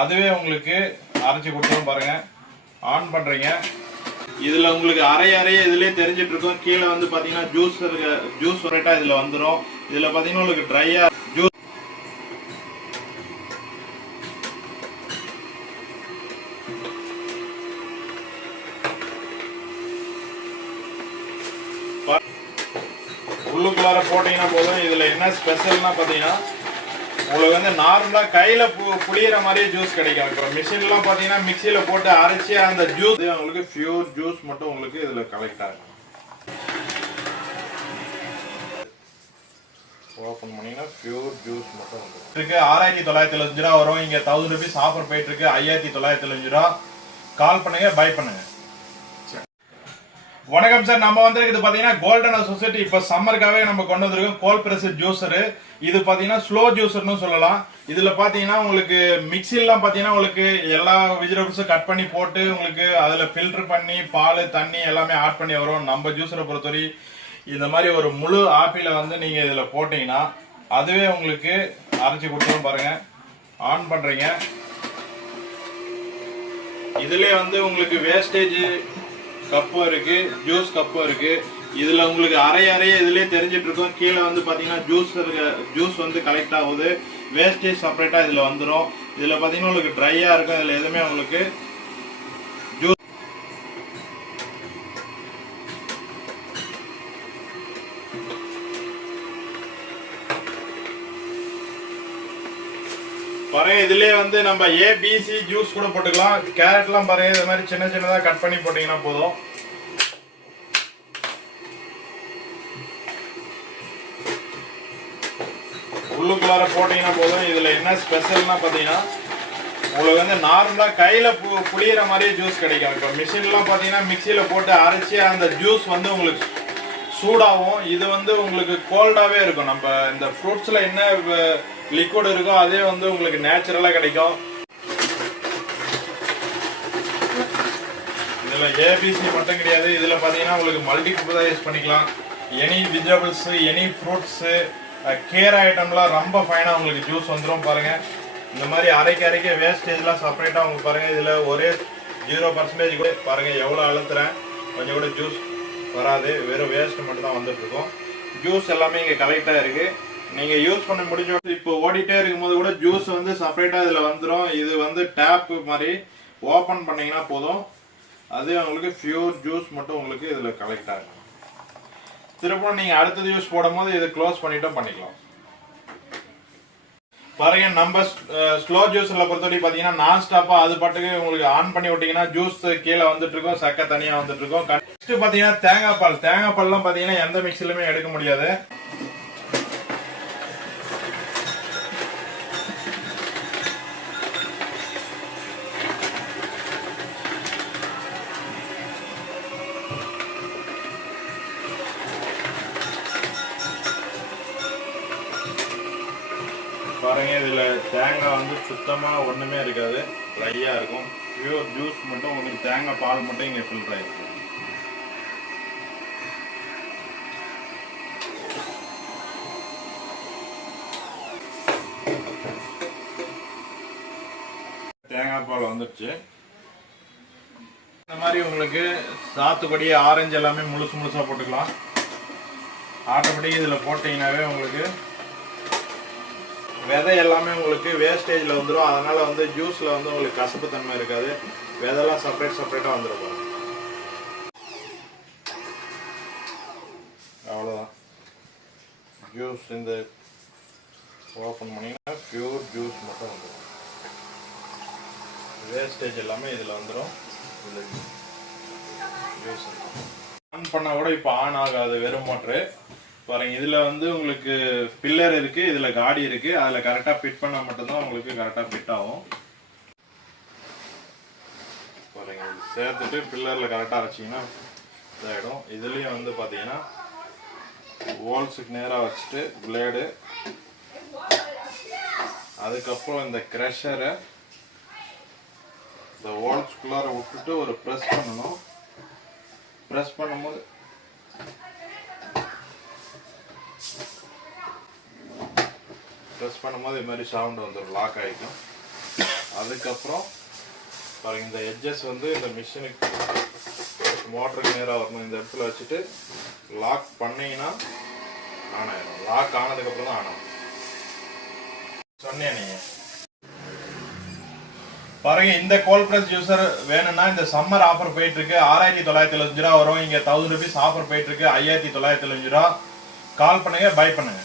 அதுவே உங்களுக்கு அரைச்சி கொடுத்துரும் பாருங்க. ஆன் பண்றீங்க, இதுல உங்களுக்கு அரைய இதுலயே தெரிஞ்சிட்டு இருக்கும். கீழே வந்து பாத்தீங்கன்னா ஜூஸ் ரைட்டா இதுல வந்துடும். இதுல பாத்தீங்கன்னா உங்களுக்கு ட்ரையா ஜூஸ் உள்ளுக்குள்ளார போட்டீங்கன்னா போதும். இதுல என்ன ஸ்பெஷல்னா பாத்தீங்கன்னா உங்களுக்கு வந்து நார்மலா கையில புளியற மாதிரியே ஜூஸ் கிடைக்கும். இப்போ மிஷின்லாம் பாத்தீங்கன்னா மிக்சியில போட்டு அரைச்சி அந்த ஜூஸ் உங்களுக்கு பியூர் ஜூஸ் மட்டும் உங்களுக்கு இதுல கலெக்ட் ஆகும். ஓப்பன் பண்ணீங்கன்னா பியூர் ஜூஸ் மட்டும் இருக்கு. 6975 ரூபா வரும். இங்க 1000 ரூபீஸ் ஆஃபர் போயிட்டு இருக்கு. 5975 ரூபா. கால் பண்ணுங்க, பை பண்ணுங்க. வணக்கம் சார், நம்ம வந்து பாத்தீங்கன்னா கோல்டன் சொசைட்டி இப்ப சம்மருக்காவே நம்ம கொண்டு வந்திருக்கோம் கோல்ட் பிரஸ் ஜூசர். இது பாத்தீங்கன்னா ஸ்லோ ஜூசர்னு சொல்லலாம். இதுல பாத்தீங்கன்னா உங்களுக்கு மிக்சிலாம் பாத்தீங்கன்னா உங்களுக்கு எல்லா வெஜிடபிள்ஸும் கட் பண்ணி போட்டு உங்களுக்கு அதுல ஃபில்டர் பண்ணி பால் தண்ணி எல்லாமே ஆட் பண்ணி வரும். நம்ம ஜூசரை பொறுத்தவரை இந்த மாதிரி ஒரு முழு ஆப்பிள வந்து நீங்க இதுல போட்டீங்கன்னா அதுவே உங்களுக்கு அரைச்சி கொடுத்துரும் பாருங்க. ஆன் பண்றீங்க, இதுலயே வந்து உங்களுக்கு வேஸ்டேஜ் கப்பும் இருக்கு, ஜூஸ் கப்பும் இருக்கு. இதுல உங்களுக்கு அரைய இதுலயே தெரிஞ்சிட்டு இருக்கும். கீழே வந்து பாத்தீங்கன்னா ஜூஸ் வந்து கலெக்ட் ஆகுது. வேஸ்டேஜ் செப்பரேட்டா இதுல வந்துடும். இதுல பாத்தீங்கன்னா உங்களுக்கு ட்ரையா இருக்கும். இதுல எதுவுமே உங்களுக்கு ஜூஸ் பாருங்க. இதுலயே வந்து நம்ம ஏபிசி ஜூஸ் கூட போட்டுக்கலாம். கேரட்லாம் பாருங்க, இது மாதிரி சின்ன சின்னதா கட் பண்ணி போட்டீங்கன்னா போதும். உள்ளுக்குள்ளார போட்டீங்கன்னா போதும். இதுல என்ன ஸ்பெஷல்னா பாத்தீங்கன்னா உங்களுக்கு வந்து நார்மலா கையில புளியற மாதிரியே ஜூஸ் கிடைக்கும். இப்போ மிஷின்லாம் பாத்தீங்கன்னா மிக்சியில போட்டு அரைச்சி அந்த ஜூஸ் வந்து உங்களுக்கு சூடாகும். இது வந்து உங்களுக்கு கோல்டாவே இருக்கும். நம்ம இந்த ஃப்ரூட்ஸ்ல என்ன லிக்விட் இருக்கோ அதே வந்து உங்களுக்கு நேச்சுரலா கிடைக்கும். இதுல ஏபிசி மட்டும் கிடையாது. இதுல பாத்தீங்கன்னா உங்களுக்கு மல்டிபர்பஸ் பண்ணிக்கலாம். Any vegetables, any fruits, care ஐட்டம்லாம் ரொம்ப ஃபைனா உங்களுக்கு ஜூஸ் வந்துடும் பாருங்க. இந்த மாதிரி அரைக்க வேஸ்டேஜ்லாம் செப்பரேட்டா உங்களுக்கு பாருங்க. இதுல ஒரே 0% கூட பாருங்க எவ்வளவு அழுத்துறேன், கொஞ்சம் கூட ஜூஸ் வராது. வெறும் வேஸ்ட் மட்டும் தான் வந்துட்டு இருக்கும். ஜூஸ் எல்லாமே இங்க கலெக்டா இருக்கு. நீங்க யூஸ் பண்ண முடிஞ்ச இப்போ ஓடிட்டே இருக்கும்போது கூட ஜூஸ் வந்து செப்பரேட்டா இதுல வந்துடும். இது வந்து டேப் மாதிரி ஓபன் பண்ணீங்கன்னா போதும். அது உங்களுக்கு பியூர் ஜூஸ் மட்டும் உங்களுக்கு இதுல கலெக்ட் ஆகும். திருப்பவும் நீங்க அடுத்தது யூஸ் போடும்போது இதை க்ளோஸ் பண்ணிட்டும் பண்ணிக்கலாம். பாருங்க, நம்ம ஸ்லோ ஜூஸ்ல பொறுத்தவரை பாத்தீங்கன்னா நான் ஸ்டாப்பா அது பாட்டுக்கு உங்களுக்கு ஆன் பண்ணி விட்டீங்கன்னா ஜூஸ் கீழே வந்துட்டு இருக்கும், சக்கை தனியா வந்துட்டு இருக்கும். நெக்ஸ்ட் பாத்தீங்கன்னா தேங்காய் பால்லாம் பாத்தீங்கன்னா எந்த மிக்சிலுமே எடுக்க முடியாது. பாருங்க, இதுல தேங்காய் வந்து சுத்தமா ஒண்ணுமே இருக்காது, ட்ரையா இருக்கும். பியூர் ஜூஸ் மட்டும் உங்களுக்கு தேங்காய் பால் மட்டும் இங்க ஃபில்டர் ஆயிருக்கும். தேங்காய் பால் வந்துடுச்சு. இந்த மாதிரி உங்களுக்கு சாத்துக்குடி, ஆரஞ்சு எல்லாமே முழுசா போட்டுக்கலாம். ஆட்டோமேட்டிக் இதுல போட்டீங்கன்னாவே உங்களுக்கு விதை எல்லாமே உங்களுக்கு வேஸ்டேஜ்ல வந்துடும். அதனால வந்து ஜூஸ்ல வந்து உங்களுக்கு கசப்பு தன்மை இருக்காது. விதைலாம் செப்பரேட்டா வந்துடும். அவ்வளோதான். ஜூஸ் இந்த ஓப்பன் பண்ணீங்கன்னா பியூர் ஜூஸ் மட்டும் வந்துடும். வேஸ்டேஜ் எல்லாமே இதுல வந்துடும். ஜூஸ் ஆன் பண்ணா கூட இப்போ ஆன் ஆகாது, வெறும் மோட்டரு. பாருங்க, இதுல வந்து உங்களுக்கு பில்லர் இருக்கு, இதுல காடி இருக்கு. அதுல கரெக்டா ஃபிட் பண்ணா மட்டும்தான் உங்களுக்கு கரெக்டா ஃபிட் ஆகும். பாருங்க, சேர்த்துட்டு பில்லர்ல கரெக்டா வச்சீங்கன்னா இதாயிடும். இதுலயும் வந்து பாத்தீங்கன்னா ஹோல்ஸுக்கு நேரா வச்சுட்டு பிளேடு, அதுக்கப்புறம் இந்த கிரஷரை இந்த ஹோல்ஸ்குள்ளார விட்டுட்டு ஒரு ப்ரெஸ் பண்ணணும். ப்ரெஸ் பண்ணும்போது இது மாதிரி சவுண்ட் வந்துடும், லாக் ஆகிக்கும். அதுக்கப்புறம் பாருங்க இந்த எட்ஜஸ் வந்து இந்த மிஷினுக்கு மோட்டருக்கு நேராக வரணும். இந்த இடத்துல வச்சுட்டு லாக் பண்ணீங்கன்னா ஆன் ஆயிடும். லாக் ஆனதுக்கப்புறம் தான் ஆன் ஆகும். சொன்னேன் நீங்கள் பாருங்க. இந்த கோல்ட் பிரஸ் ஜூஸர் வேணும்னா இந்த சம்மர் ஆஃபர் போயிட்டு இருக்கு. 6975 ரூபா வரும். இங்க 1000 rupees ஆஃபர் போயிட்டு இருக்கு. 5975 ரூபா. கால் பண்ணுங்க, பை பண்ணுங்க.